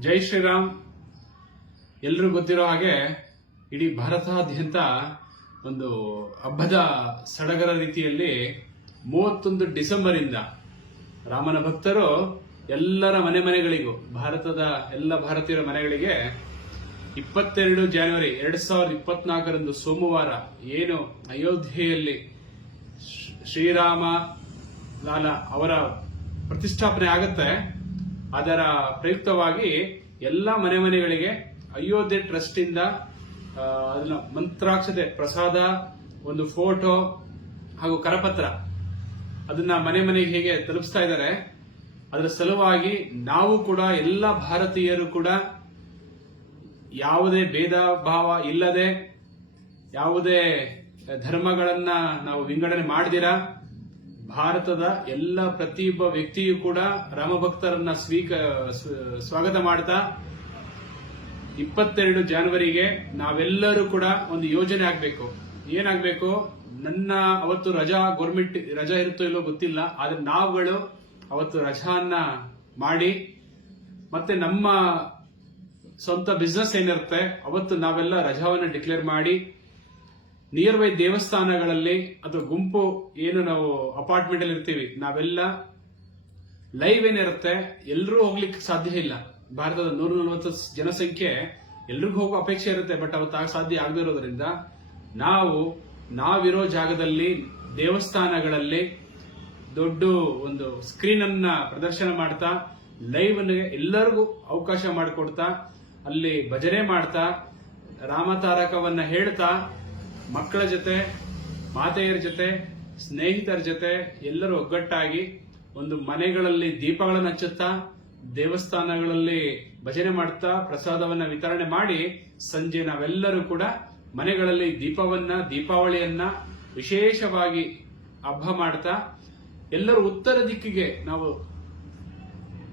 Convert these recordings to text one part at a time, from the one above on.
ಜೈ ಶ್ರೀರಾಮ್. ಎಲ್ರಿಗೂ ಗೊತ್ತಿರೋ ಹಾಗೆ ಇಡೀ ಭಾರತಾದ್ಯಂತ ಒಂದು ಹಬ್ಬದ ಸಡಗರ ರೀತಿಯಲ್ಲಿ 31 ಡಿಸೆಂಬರ್ ಇಂದ ರಾಮನ ಭಕ್ತರು ಎಲ್ಲರ ಮನೆಗಳಿಗೂ, ಭಾರತದ ಎಲ್ಲ ಭಾರತೀಯರ ಮನೆಗಳಿಗೆ 22 ಜನವರಿ 2024 ಸೋಮವಾರ ಏನು ಅಯೋಧ್ಯೆಯಲ್ಲಿ ಶ್ರೀರಾಮ ಲಾಲ ಅವರ ಪ್ರತಿಷ್ಠಾಪನೆ ಆಗುತ್ತೆ, ಅದರ ಪ್ರಯುಕ್ತವಾಗಿ ಎಲ್ಲ ಮನೆಗಳಿಗೆ ಅಯೋಧ್ಯೆ ಟ್ರಸ್ಟ್ ಇಂದ ಅದನ್ನ ಮಂತ್ರಾಕ್ಷತೆ, ಪ್ರಸಾದ, ಒಂದು ಫೋಟೋ ಹಾಗೂ ಕರಪತ್ರ ಅದನ್ನ ಮನೆಗೆ ಹೇಗೆ ತಲುಪಿಸ್ತಾ ಇದ್ದಾರೆ, ಅದರ ಸಲುವಾಗಿ ನಾವು ಕೂಡ ಎಲ್ಲ ಭಾರತೀಯರು ಕೂಡ ಯಾವುದೇ ಭೇದ ಭಾವ ಇಲ್ಲದೆ, ಯಾವುದೇ ಧರ್ಮಗಳನ್ನ ನಾವು ವಿಂಗಡಣೆ ಮಾಡದಿರಾ ಭಾರತದ ಎಲ್ಲ ಪ್ರತಿಯೊಬ್ಬ ವ್ಯಕ್ತಿಯೂ ಕೂಡ ರಾಮಭಕ್ತರನ್ನ ಸ್ವಾಗತ ಮಾಡ್ತಾ 22 ಜನವರಿಗೆ ನಾವೆಲ್ಲರೂ ಕೂಡ ಒಂದು ಯೋಜನೆ ಆಗ್ಬೇಕು. ಏನಾಗ್ಬೇಕು, ನನ್ನ ಅವತ್ತು ಗೌರ್ಮೆಂಟ್ ರಜಾ ಇರುತ್ತೋ ಇಲ್ಲೋ ಗೊತ್ತಿಲ್ಲ, ಆದ್ರೆ ನಾವುಗಳು ಅವತ್ತು ರಜಾನ್ನ ಮಾಡಿ ಮತ್ತೆ ನಮ್ಮ ಸ್ವಂತ ಬಿಸ್ನೆಸ್ ಏನಿರುತ್ತೆ ಅವತ್ತು ನಾವೆಲ್ಲ ರಜಾವನ್ನ ಡಿಕ್ಲೇರ್ ಮಾಡಿ ನಿಯರ್ ಬೈ ದೇವಸ್ಥಾನಗಳಲ್ಲಿ ಅಥವಾ ಗುಂಪು ಏನು ನಾವು ಅಪಾರ್ಟ್ಮೆಂಟ್ ಅಲ್ಲಿ ಇರ್ತೀವಿ, ನಾವೆಲ್ಲ ಲೈವ್ ಏನಿರುತ್ತೆ ಎಲ್ಲರೂ ಹೋಗ್ಲಿಕ್ಕೆ ಸಾಧ್ಯ ಇಲ್ಲ. ಭಾರತದ 140 ಜನಸಂಖ್ಯೆ ಎಲ್ರಿಗೂ ಹೋಗೋ ಅಪೇಕ್ಷೆ ಇರುತ್ತೆ, ಬಟ್ ಅವತ್ತು ಸಾಧ್ಯ ಆಗದೇ ಇರೋದ್ರಿಂದ ನಾವಿರೋ ಜಾಗದಲ್ಲಿ ದೇವಸ್ಥಾನಗಳಲ್ಲಿ ದೊಡ್ಡ ಒಂದು ಸ್ಕ್ರೀನ್ ಅನ್ನ ಪ್ರದರ್ಶನ ಮಾಡ್ತಾ ಲೈವ್ ಎಲ್ಲರಿಗೂ ಅವಕಾಶ ಮಾಡಿಕೊಡ್ತಾ ಅಲ್ಲಿ ಭಜನೆ ಮಾಡ್ತಾ ರಾಮತಾರಕವನ್ನ ಹೇಳ್ತಾ ಮಕ್ಕಳ ಜೊತೆ, ಮಾತೆಯರ ಜೊತೆ, ಸ್ನೇಹಿತರ ಜೊತೆ ಎಲ್ಲರೂ ಒಗ್ಗಟ್ಟಾಗಿ ಒಂದು ಮನೆಗಳಲ್ಲಿ ದೀಪಗಳನ್ನು ಹಚ್ಚುತ್ತಾ ದೇವಸ್ಥಾನಗಳಲ್ಲಿ ಭಜನೆ ಮಾಡ್ತಾ ಪ್ರಸಾದವನ್ನ ವಿತರಣೆ ಮಾಡಿ ಸಂಜೆ ನಾವೆಲ್ಲರೂ ಕೂಡ ಮನೆಗಳಲ್ಲಿ ದೀಪಾವಳಿಯನ್ನ ವಿಶೇಷವಾಗಿ ಹಬ್ಬ ಮಾಡ್ತಾ ಎಲ್ಲರೂ ಉತ್ತರ ದಿಕ್ಕಿಗೆ, ನಾವು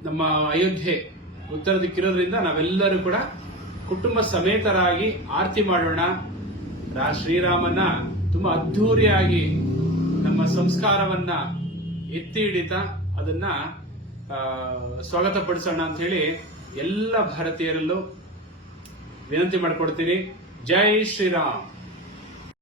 ನಮ್ಮ ಅಯೋಧ್ಯೆ ಉತ್ತರ ದಿಕ್ಕಿರೋದ್ರಿಂದ ನಾವೆಲ್ಲರೂ ಕೂಡ ಕುಟುಂಬ ಸಮೇತರಾಗಿ ಆರತಿ ಮಾಡೋಣ. ಶ್ರೀರಾಮನ ತುಂಬಾ ಅದ್ಧೂರಿಯಾಗಿ ನಮ್ಮ ಸಂಸ್ಕಾರವನ್ನ ಎತ್ತಿ ಹಿಡಿತಾ ಅದನ್ನ ಸ್ವಾಗತ ಪಡಿಸೋಣ ಅಂತ ಹೇಳಿ ಎಲ್ಲ ಭಾರತೀಯರಲ್ಲೂ ವಿನಂತಿ ಮಾಡಿಕೊಡ್ತೀನಿ. ಜೈ ಶ್ರೀರಾಮ್.